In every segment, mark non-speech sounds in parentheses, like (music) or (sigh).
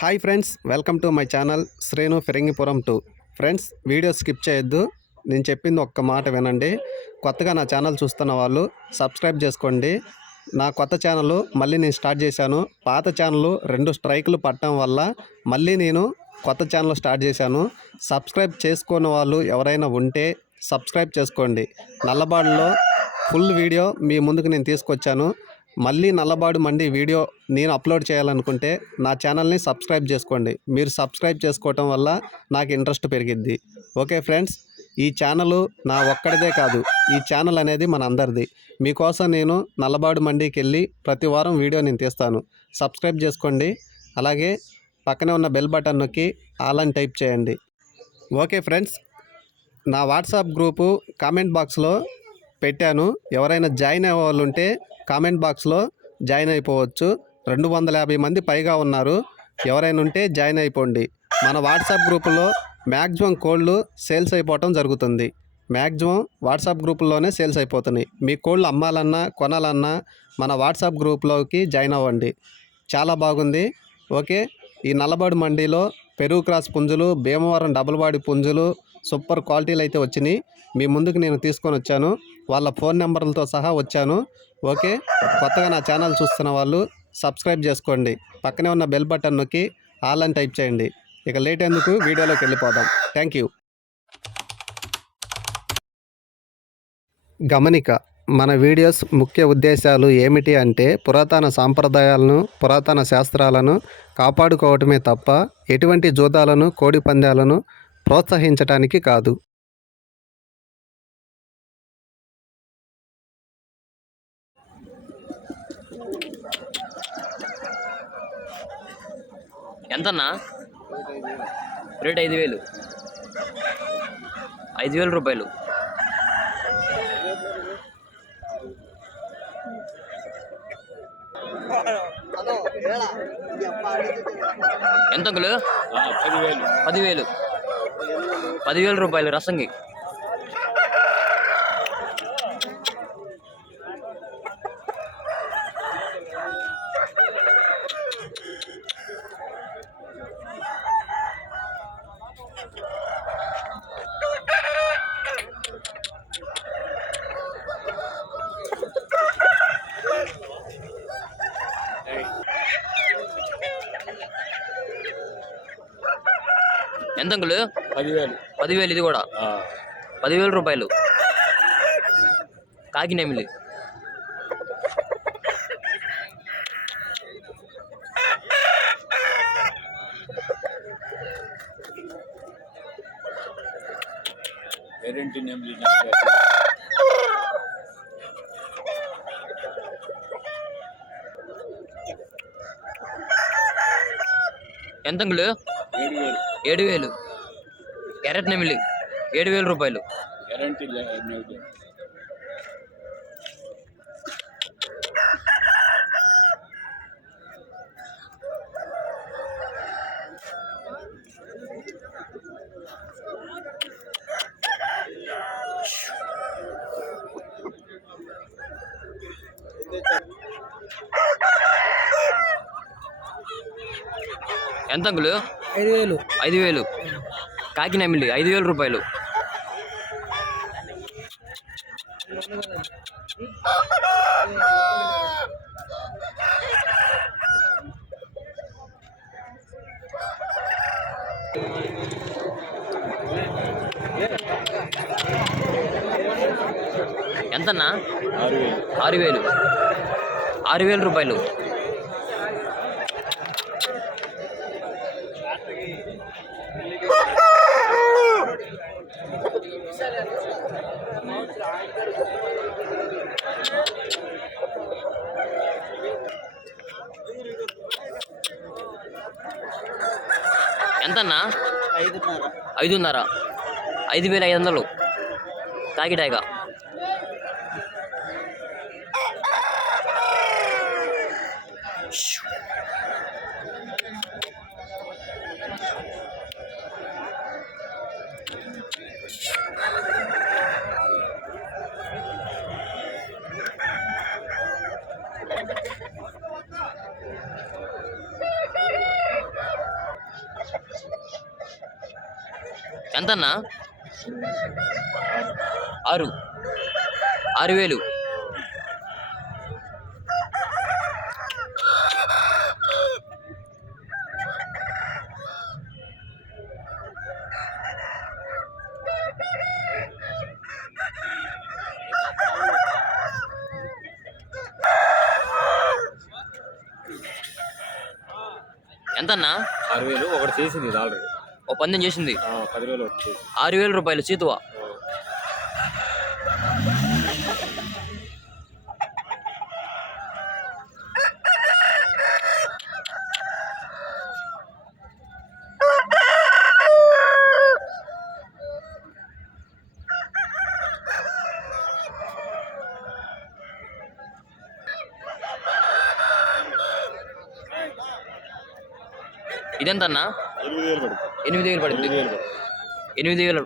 Hi friends welcome to my channel Shrenu Phirangipuram two. Friends video skip చేయొద్దు. నేను చెప్పింది ఒక్క మాట వినండి. కొత్తగా నా ఛానల్ చూస్తున్న వాళ్ళు సబ్స్క్రైబ్ చేసుకోండి. నా కొత్త ఛానల్ మళ్ళీ నేను స్టార్ట్ చేశాను. పాత ఛానల్ రెండు స్ట్రైకులు పట్టడం వల్ల మళ్ళీ నేను కొత్త ఛానల్ స్టార్ట్ చేశాను. సబ్స్క్రైబ్ చేసుకున్న వాళ్ళు ఎవరైనా ఉంటే సబ్స్క్రైబ్ చేసుకోండి. నల్లబాడులో ఫుల్ వీడియో మీ ముందుకు నేను తీసుకొచ్చాను. మళ్ళీ నల్లబాడు మండి వీడియో నేను అప్లోడ్ చేయాలనుకుంటే నా ఛానల్ని సబ్స్క్రైబ్ చేసుకోండి. మీరు సబ్స్క్రైబ్ చేసుకోవటం వల్ల నాకు ఇంట్రెస్ట్ పెరిగిద్ది. ఓకే ఫ్రెండ్స్ ఈ ఛానల్ నా ఒక్కడిదే కాదు ఈ ఛానల్ అనేది మన అందరిది. మీకోసం నేను నల్లబాడు మండికి వెళ్ళి ప్రతి వారం వీడియో నేను తీస్తాను. సబ్స్క్రైబ్ చేసుకోండి. అలాగే పక్కనే ఉన్న బెల్ బటన్ నొక్కి ఆల్ టైప్ చేయండి. ఓకే ఫ్రెండ్స్ నా వాట్సాప్ గ్రూపు కామెంట్ బాక్స్లో పెట్టాను. ఎవరైనా జాయిన్ అయ్యే వాళ్ళు ఉంటే కామెంట్ బాక్స్లో జాయిన్ అయిపోవచ్చు. రెండు వందల యాభై మంది పైగా ఉన్నారు. ఎవరైనా ఉంటే జాయిన్ అయిపోండి. మన వాట్సాప్ గ్రూపులో మ్యాక్సిమం కోళ్ళు సేల్స్ అయిపోవటం జరుగుతుంది. మ్యాక్సిమం వాట్సాప్ గ్రూపుల్లోనే సేల్స్ అయిపోతున్నాయి. మీ కోళ్ళు అమ్మాలన్నా కొనాలన్నా మన వాట్సాప్ గ్రూప్లోకి జాయిన్ అవ్వండి. చాలా బాగుంది. ఓకే. ఈ నల్లబడి మండీలో పెరుగు క్రాస్ పుంజులు భీమవరం డబుల్ బాడీ పుంజులు సూపర్ క్వాలిటీలు అయితే వచ్చినాయి. మీ ముందుకు నేను తీసుకొని వచ్చాను. వాళ్ళ ఫోన్ నెంబర్లతో సహా వచ్చాను. ఓకే? కొత్తగా నా ఛానల్ చూస్తున్న వాళ్ళు సబ్స్క్రైబ్ చేసుకోండి. పక్కనే ఉన్న బెల్ బటన్ నొక్కి ఆల్ అని టైప్ చేయండి. ఇక లేట్ ఎందుకు? వీడియోలోకి వెళ్ళిపోదాం. Thank you. గమనిక మన వీడియోస్ ముఖ్య ఉద్దేశాలు ఏమిటి అంటే పురాతన సాంప్రదాయాలను పురాతన శాస్త్రాలను కాపాడుకోవటమే తప్ప ఎటువంటి జూదాలను కోడి పందాలను ప్రోత్సహించటానికి కాదు. ఎంతన్నా? రేట్ ఐదు వేలు. ఐదు వేల రూపాయలు. ఎంత అంకులు? పదివేలు. పదివేలు. పదివేల రూపాయలు రసంగి ఎంత అంకులు పదివేలు పదివేలు ఇది కూడా. పదివేల రూపాయలు. కాకినేమిలి గ్యారెంటీ నెంబర్ ఎంత అంకులు? ఏడు వేలు. క్యారెట్ నెమిలి ఏడు వేల రూపాయలు. ఎంత అంకులు? ఐదు వేలు. ఐదు వేలు. కాకినేమిలి ఐదు వేల రూపాయలు. ఎంతన్నా? ఆరు వేలు. ఆరు వేలు రూపాయలు. ఐదున్నర. ఐదు వేల ఐదు వందలు కాకిటాయగా Shoo. (laughs) ఎంతన్నా? ఆరు. ఆరు వేలు. ఎంతన్నా? ఆరు వేలు. ఒకటి చేసింది ఆల్రెడీ ఓ పందెం చేసింది ఆరు వేల రూపాయలు చీతువ. ఇదెంతన్నా? ఎనిమిది వేలు ఎనిమిది వేలు పడుతుంది ఎనిమిది వేలు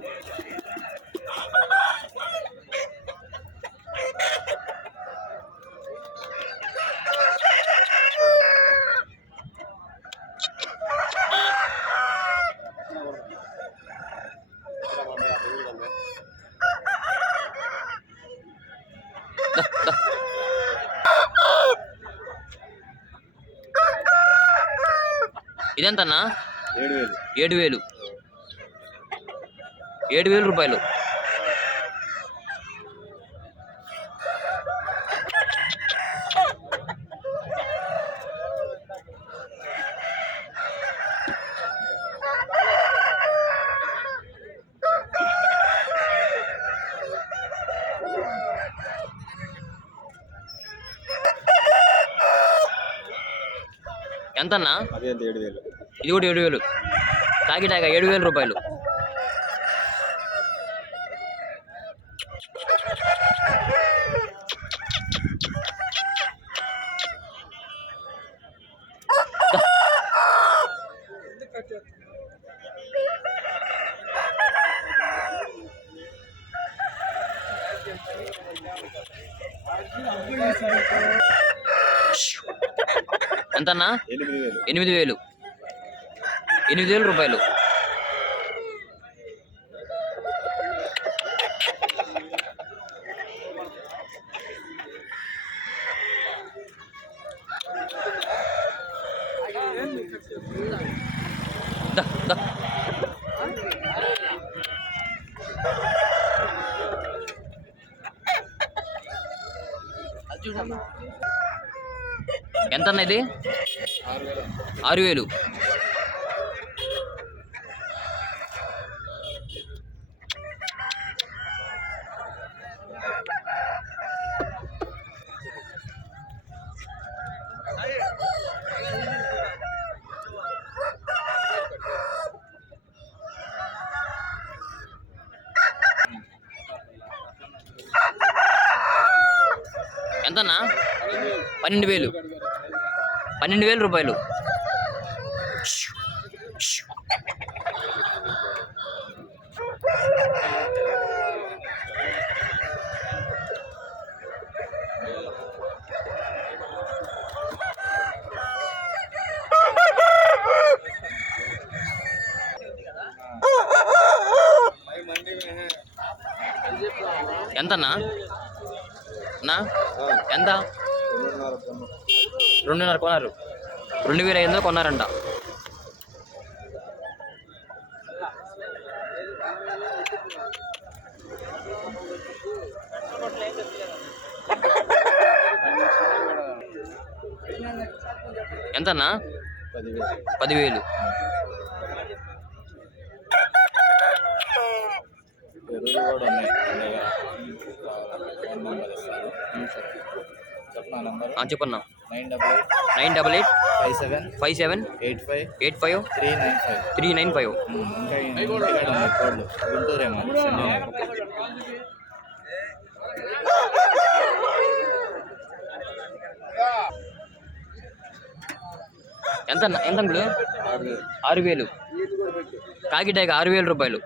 పడుతుంది ఏడు వేలు ఏడు వేలు రూపాయలు. ఎంతన్నా? అదే అంత ఏడు వేలు. ఇది కూడా ఏడు వేలు. కాకిటాక ఏడు వేల రూపాయలు. ఎంతన్నా? ఎనిమిది వేలు. ఎనిమిది వేలు రూపాయలు. దా, దా. ఎంత అన్న ఇది? ఆరు వేలు. ఎంతన్నా? పన్నెండు వేలు. పన్నెండు వేల రూపాయలు. ఎంతన్నా? నా ఎంత? రెండున్నర కొన్నారు రెండు వేల ఐదు వందలు కొన్నారంట. ఎంతన్నా? పదివేలు పదివేలు ఎరువులు కూడా ఉన్నాయి అన్నయ్య ఫోన్ నెంబర్ ఇస్తాను చెప్పనా నంబర్ ఆ, చెప్పన్నా. Nine double eight nine double eight five seven five seven eight five eight five three nine five. Three nine five. ఎంత అన్న? ఎంత ఆరు వేలు. కాకిటాక ఆరు వేల రూపాయలు.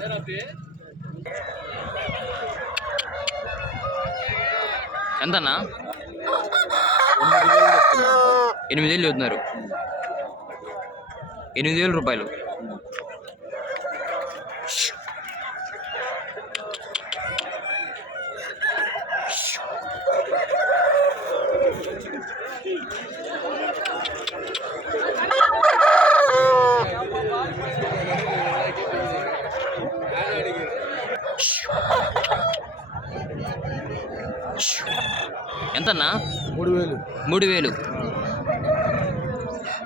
Era bem ఎంతన్నా? ఎనిమిది వేలు చదువుతున్నారు ఎనిమిది వేల రూపాయలు. ఎంతన్నా? మూడు వేలు మూడు వేలు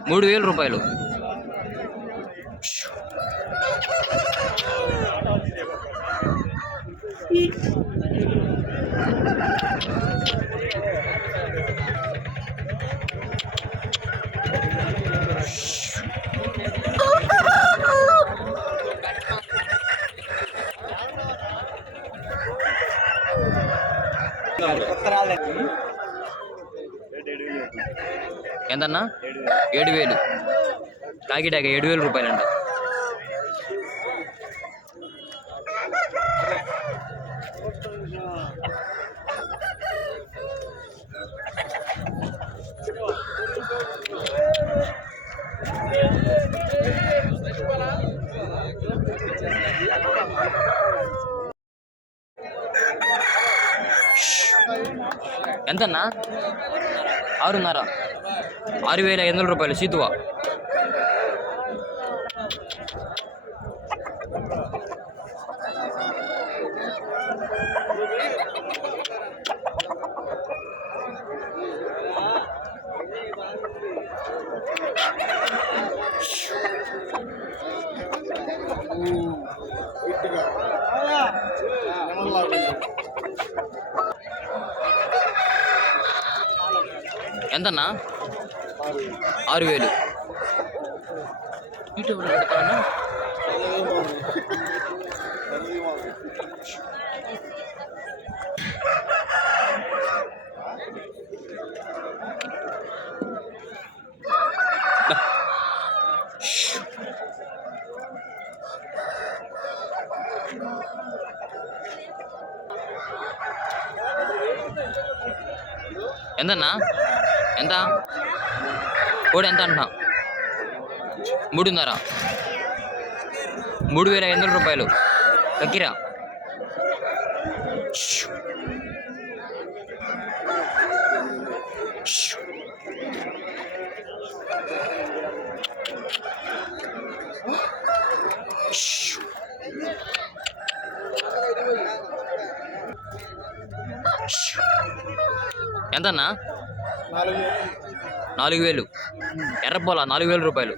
మూడు వేలు రూపాయలు ఎంతన్నా? ఏడు వేలు కాకిటాక ఏడు వేలు రూపాయలంట. ఎంతన్నా? ఆరున్నర. ఆరు వేల ఐదు వందల రూపాయలు సీతువా ఎంతన్నా ఆరు వేలు యూట్యూబ్లో పెడతాను ఎంతన్నా ఎంత కోడి ఎంత అంటున్నా మూడున్నర మూడు వేల ఐదు వందల రూపాయలు కక్కిరా ఎంతన్నా నాలుగు వేలు. ఎర్రపోల నాలుగు వేల రూపాయలు.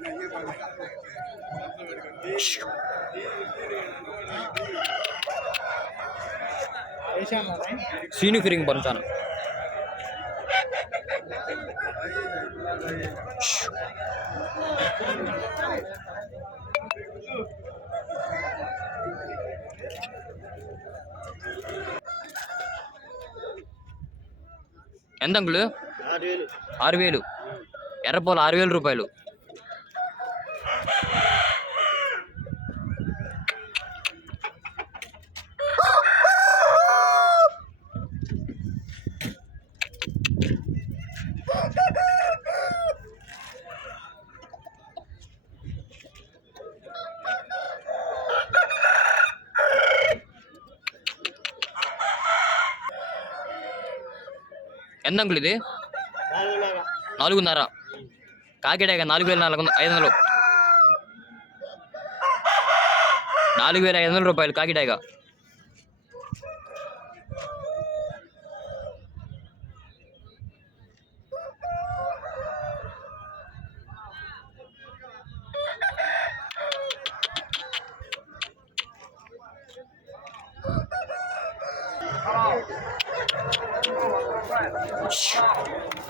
సీను ఫిరింగ్ పంచాను ఎంత అంకులు? ఆరు వేలు. ఎర్రపోల ఆరు వేల రూపాయలు. ఎంత అంకుల్ ఇది? నాలుగున్నర. కాకిడాక నాలుగు వేల నాలుగు వందల ఐదు వందలు. నాలుగు వేల ఐదు వందల రూపాయలు కాకిడాక.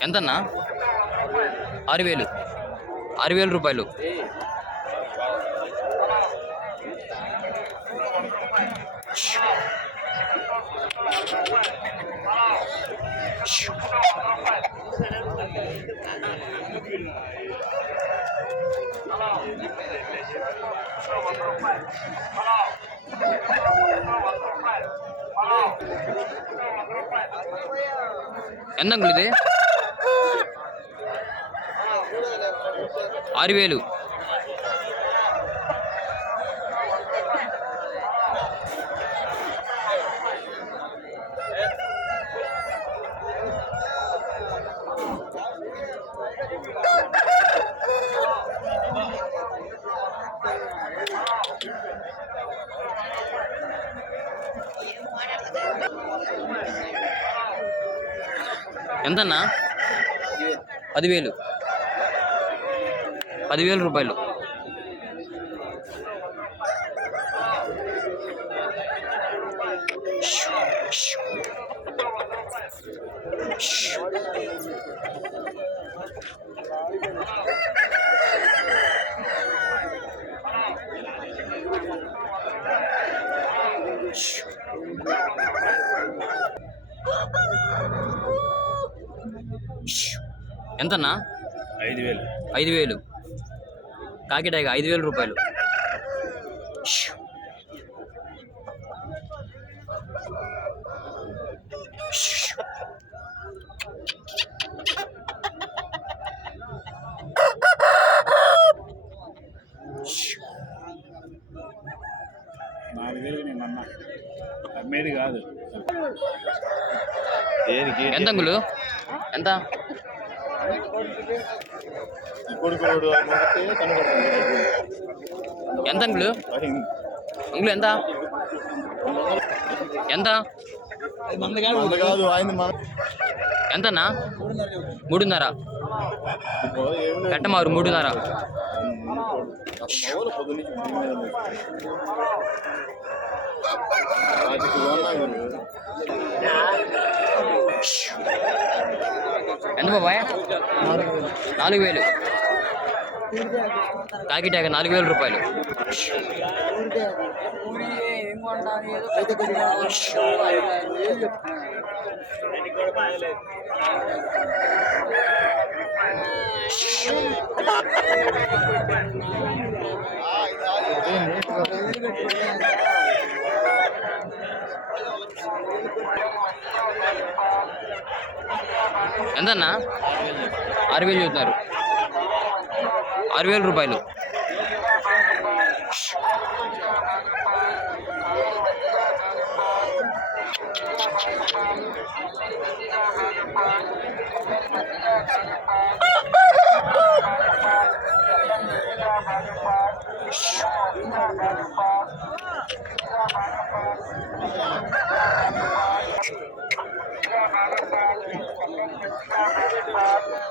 ఎంతన్నా? ఆరు వేలు ఆరు వేల రూపాయలు. ఎంత అంకుల్ ఆరు వేలు. ఎంతన్నా? పదివేలు. పదివేల రూపాయలు. ఎంతన్నా? ఐదు వేలు. ఐదు వేలు. కాకిటాయిగా ఐదు వేల రూపాయలు. నాలుగు వేలు నేను అన్నా అమ్మేది కాదు. దేనికి? ఎంత ఎంత? ఇప్పుడు కూడా అమ్మితే కనబడుతుంది ఎంత అంకులు అంకులు ఎంత ఎంత మంద కాదు ఆయన మన ఎంతన్నా మూడున్నర కట్టమారు మూడున్నర ఎంత బాబాయ్ నాలుగు వేలు కాకిటాక నాలుగు వేల రూపాయలు. ఎంతన్నా? ఆరు వేలు చూస్తున్నారు ఆరు వేల రూపాయలు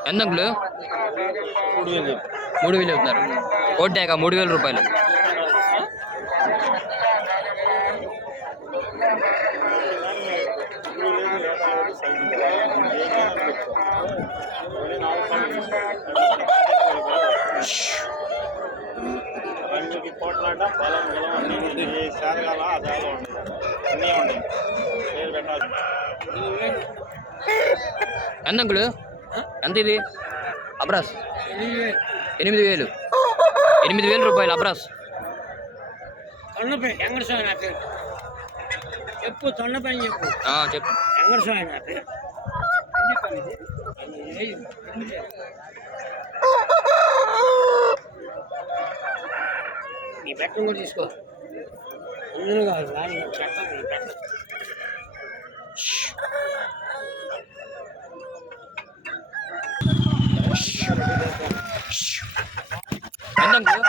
ఎంత అంకులు మూడు వేలు చెప్తున్నారు కోటాక మూడు వేల రూపాయలు. పోట్లాట పొలం పొలం అన్నీ ఉంది ఏ శారగాల అదాలో ఉంది అన్నీ ఉన్నాయి పేరు పెట్టాలి ఎంత అంకులు ఎంత ఇది అబ్రాస్ ఎనిమిది వేలు. ఎనిమిది వేల రూపాయలు అబ్రాస్. తొండపై వెంకట స్వామి నా పేరు. చెప్పు తొండపై చెప్పు. ఆ, నా పేరు. ఏం చెప్పాను ఇది? ఏయ్, ఎందుకు? నీ బెట్టం కూడా తీసుకో. అందరూ కాదు బెట్టం నీ బెట్టం ఎంత అంకులు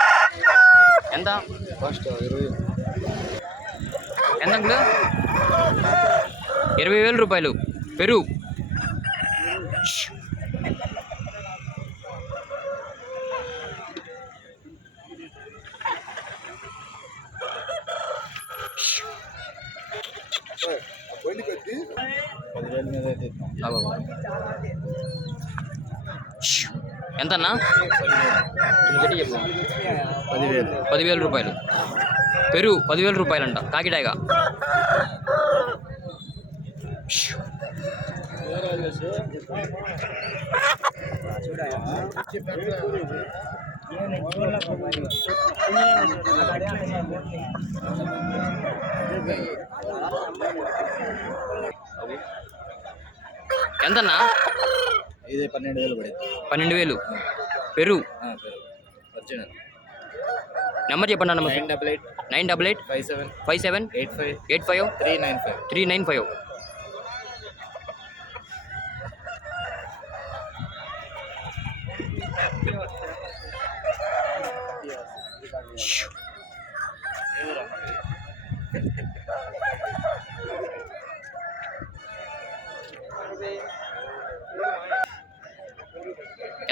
ఎంత? ఎంత అంకులు ఇరవై వేల రూపాయలు. పెరుగు పదివేల మీద అయితే ఇస్తాం అగో. ఎంతన్నా కొంచెం గట్టిగా చెప్పు పదివేలు రూపాయలు. పెరుగు పదివేల రూపాయలంట. కాకిటాయిగా ఎంతన్నా? ఇదే పన్నెండు వేలు పడింది. పన్నెండు వేలు. పెరుగు ఒరిజినల్. నెంబర్ చెప్పండి అన్న nine double eight nine double eight five seven five seven eight five eight five three nine five three nine five.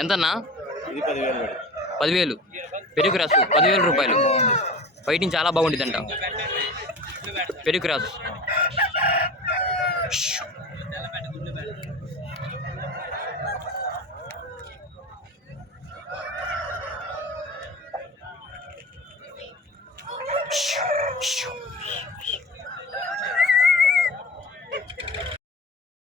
ఎంతన్నా? పదివేలు. పెరుగు రాసు పదివేల రూపాయలు. ఫైటింగ్ చాలా బాగుంటుందంట పెరుగు రాసు.